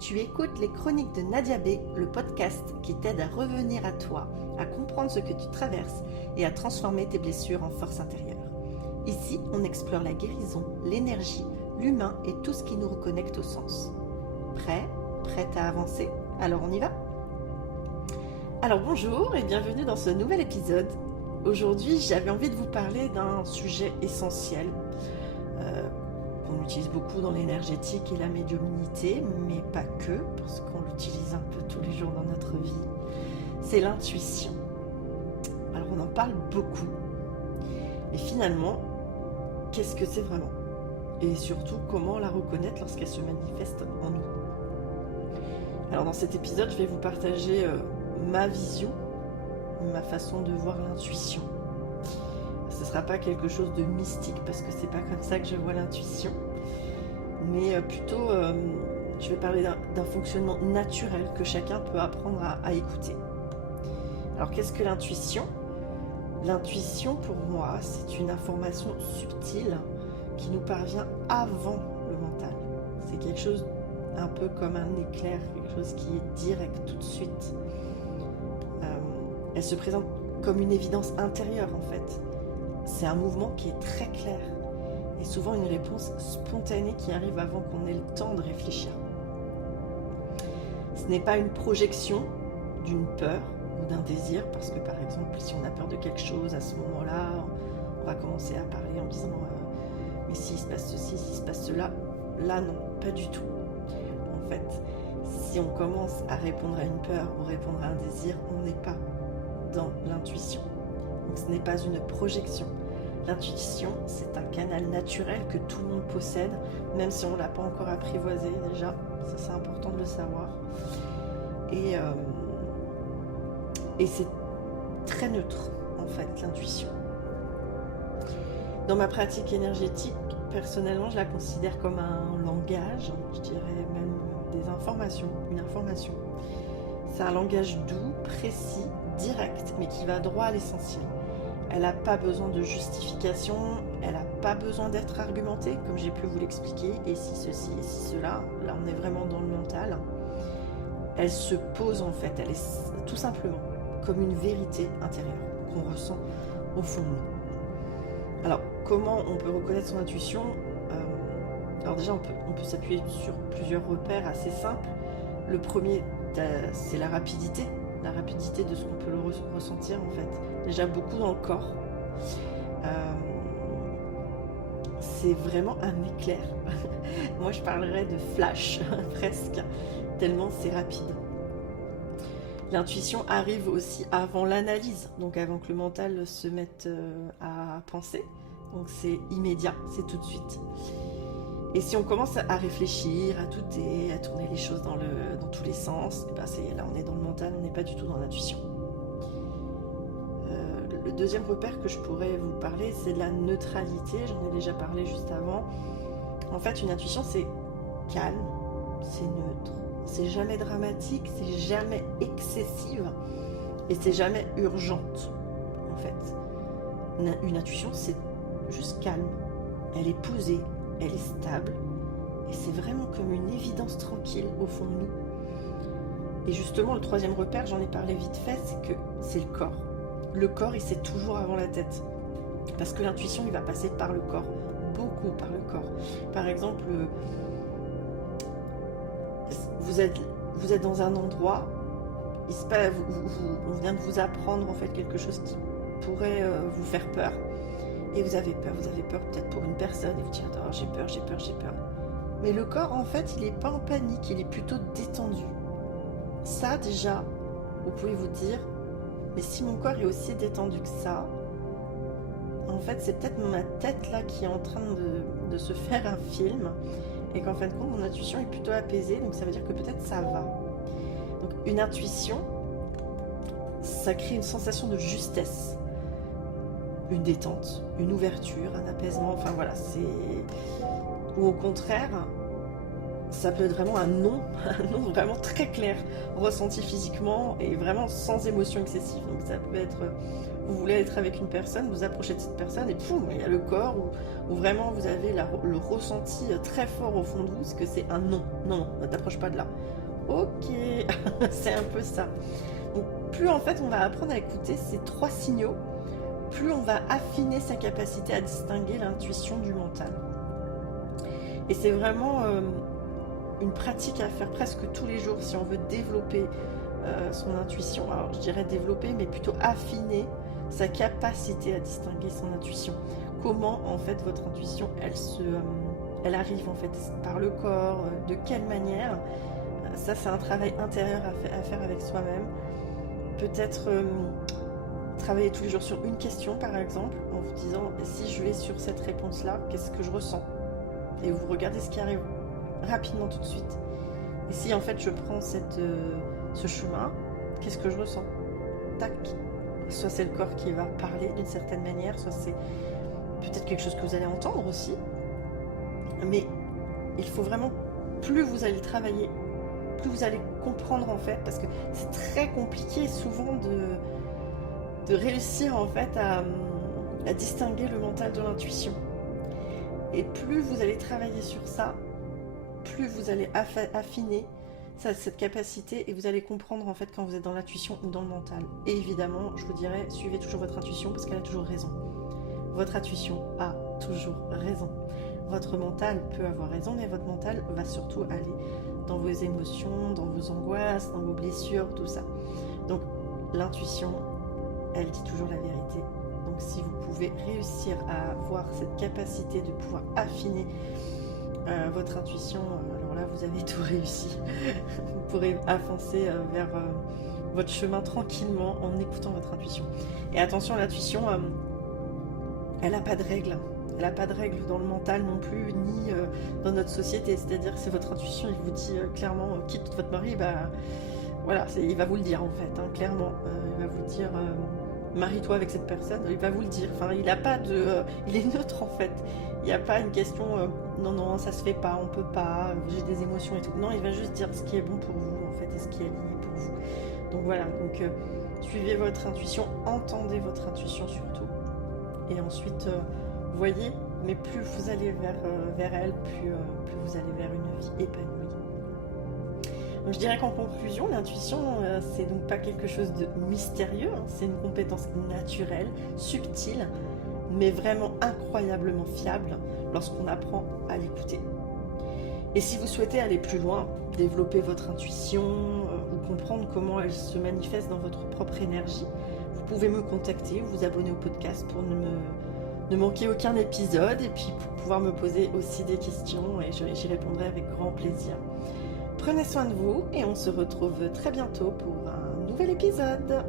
Tu écoutes les chroniques de Nadia B, le podcast qui t'aide à revenir à toi, à comprendre ce que tu traverses et à transformer tes blessures en force intérieure. Ici, on explore la guérison, l'énergie, l'humain et tout ce qui nous reconnecte au sens. Prêt? Prête à avancer? Alors on y va? Alors bonjour et bienvenue dans ce nouvel épisode. Aujourd'hui, j'avais envie de vous parler d'un sujet essentiel qu'on utilise beaucoup dans l'énergétique et la médiumnité, mais pas que, parce qu'on l'utilise un peu tous les jours dans notre vie. C'est l'intuition. Alors on en parle beaucoup. Et finalement, qu'est-ce que c'est vraiment? Et surtout, comment la reconnaître lorsqu'elle se manifeste en nous? Alors dans cet épisode, je vais vous partager ma vision, ma façon de voir l'intuition. Ce ne sera pas quelque chose de mystique parce que c'est pas comme ça que je vois l'intuition, mais plutôt je vais parler d'un fonctionnement naturel que chacun peut apprendre à écouter. Alors qu'est-ce que l'intuition? L'intuition pour moi, c'est une information subtile qui nous parvient avant le mental. C'est quelque chose un peu comme un éclair, quelque chose qui est direct tout de suite. Elle se présente comme une évidence intérieure en fait. C'est un mouvement qui est très clair et souvent une réponse spontanée qui arrive avant qu'on ait le temps de réfléchir. Ce n'est pas une projection d'une peur ou d'un désir, parce que par exemple si on a peur de quelque chose, à ce moment-là on va commencer à parler en disant mais s'il se passe ceci, s'il se passe cela. Là non, pas du tout. En fait, si on commence à répondre à une peur ou répondre à un désir, on n'est pas dans l'intuition. Donc ce n'est pas une projection. L'intuition, c'est un canal naturel que tout le monde possède, même si on ne l'a pas encore apprivoisé déjà. Ça, c'est important de le savoir. Et c'est très neutre, en fait, l'intuition. Dans ma pratique énergétique, personnellement, je la considère comme un langage, je dirais même des informations, une information. C'est un langage doux, précis, direct, mais qui va droit à l'essentiel. Elle n'a pas besoin de justification, elle n'a pas besoin d'être argumentée, comme j'ai pu vous l'expliquer, et si ceci, et si cela, là on est vraiment dans le mental. Elle se pose en fait, elle est tout simplement comme une vérité intérieure qu'on ressent au fond de nous. Alors, comment on peut reconnaître son intuition? Alors déjà, on peut s'appuyer sur plusieurs repères assez simples. Le premier, c'est la rapidité de ce qu'on peut le ressentir en fait. Déjà beaucoup dans le corps. C'est vraiment un éclair. Moi je parlerais de flash presque, tellement c'est rapide. L'intuition arrive aussi avant l'analyse, donc avant que le mental se mette à penser. Donc c'est immédiat, c'est tout de suite. Et si on commence à réfléchir, à douter, à tourner les choses dans tous les sens, et ben là on est dans le mental, on n'est pas du tout dans l'intuition. Le deuxième repère que je pourrais vous parler, c'est de la neutralité. J'en ai déjà parlé juste avant. En fait, une intuition, c'est calme, c'est neutre, c'est jamais dramatique, c'est jamais excessive et c'est jamais urgente. En fait, une intuition, c'est juste calme. Elle est posée. Elle est stable et c'est vraiment comme une évidence tranquille au fond de nous. Et justement, le troisième repère, j'en ai parlé vite fait, c'est que c'est le corps. Le corps, il sait toujours avant la tête. Parce que l'intuition, il va passer par le corps, beaucoup par le corps. Par exemple, vous êtes dans un endroit, on vient de vous apprendre en fait quelque chose qui pourrait vous faire peur. Et vous avez peur peut-être pour une personne, et vous dites oh, j'ai peur. Mais le corps, en fait, il n'est pas en panique, il est plutôt détendu. Ça, déjà, vous pouvez vous dire, mais si mon corps est aussi détendu que ça, en fait, c'est peut-être ma tête là qui est en train de se faire un film, et qu'en fin de compte, mon intuition est plutôt apaisée, donc ça veut dire que peut-être ça va. Donc, une intuition, ça crée une sensation de justesse. Une détente, une ouverture, un apaisement, enfin voilà, ou au contraire, ça peut être vraiment un non vraiment très clair, ressenti physiquement et vraiment sans émotion excessive. Donc ça peut être, vous voulez être avec une personne, vous approchez de cette personne et poum, il y a le corps où vraiment vous avez le ressenti très fort au fond de vous, c'est que c'est un non. Non, ne t'approche pas de là. Ok, c'est un peu ça. Donc, plus en fait on va apprendre à écouter ces 3 signaux, plus on va affiner sa capacité à distinguer l'intuition du mental. Et c'est vraiment une pratique à faire presque tous les jours si on veut développer son intuition. Alors je dirais développer, mais plutôt affiner sa capacité à distinguer son intuition. Comment en fait votre intuition, elle arrive en fait par le corps, de quelle manière. Ça c'est un travail intérieur à faire avec soi-même. Peut-être travailler tous les jours sur une question par exemple, en vous disant si je vais sur cette réponse-là, qu'est-ce que je ressens? Et vous regardez ce qui arrive rapidement tout de suite. Et si en fait je prends ce chemin, qu'est-ce que je ressens? Tac. Soit c'est le corps qui va parler d'une certaine manière, soit c'est peut-être quelque chose que vous allez entendre aussi. Mais il faut vraiment, plus vous allez travailler, plus vous allez comprendre en fait, parce que c'est très compliqué souvent de réussir en fait à distinguer le mental de l'intuition. Et plus vous allez travailler sur ça, plus vous allez affiner cette capacité et vous allez comprendre en fait quand vous êtes dans l'intuition ou dans le mental. Et évidemment, je vous dirais, suivez toujours votre intuition parce qu'elle a toujours raison. Votre intuition a toujours raison. Votre mental peut avoir raison, mais votre mental va surtout aller dans vos émotions, dans vos angoisses, dans vos blessures, tout ça. Donc l'intuition, elle dit toujours la vérité. Donc si vous pouvez réussir à avoir cette capacité de pouvoir affiner votre intuition, alors là vous avez tout réussi. Vous pourrez avancer vers votre chemin tranquillement en écoutant votre intuition. Et attention, l'intuition, elle n'a pas de règles. Elle n'a pas de règles dans le mental non plus, ni dans notre société. C'est-à-dire que c'est votre intuition, il vous dit clairement, quitte votre mari, voilà, il va vous le dire en fait, clairement. Il va vous dire, marie-toi avec cette personne, il va vous le dire. Enfin, il n'a pas de... il est neutre en fait. Il n'y a pas une question, non, ça se fait pas, on peut pas, j'ai des émotions et tout. Non, il va juste dire ce qui est bon pour vous en fait, et ce qui est aligné pour vous. Donc voilà, donc suivez votre intuition, entendez votre intuition surtout. Et ensuite... voyez, mais plus vous allez vers elle, plus vous allez vers une vie épanouie. Donc je dirais qu'en conclusion, l'intuition, c'est donc pas quelque chose de mystérieux, c'est une compétence naturelle, subtile, mais vraiment incroyablement fiable lorsqu'on apprend à l'écouter. Et si vous souhaitez aller plus loin, développer votre intuition ou comprendre comment elle se manifeste dans votre propre énergie, vous pouvez me contacter, vous abonner au podcast pour ne manquer aucun épisode et puis pour pouvoir me poser aussi des questions et j'y répondrai avec grand plaisir. Prenez soin de vous et on se retrouve très bientôt pour un nouvel épisode.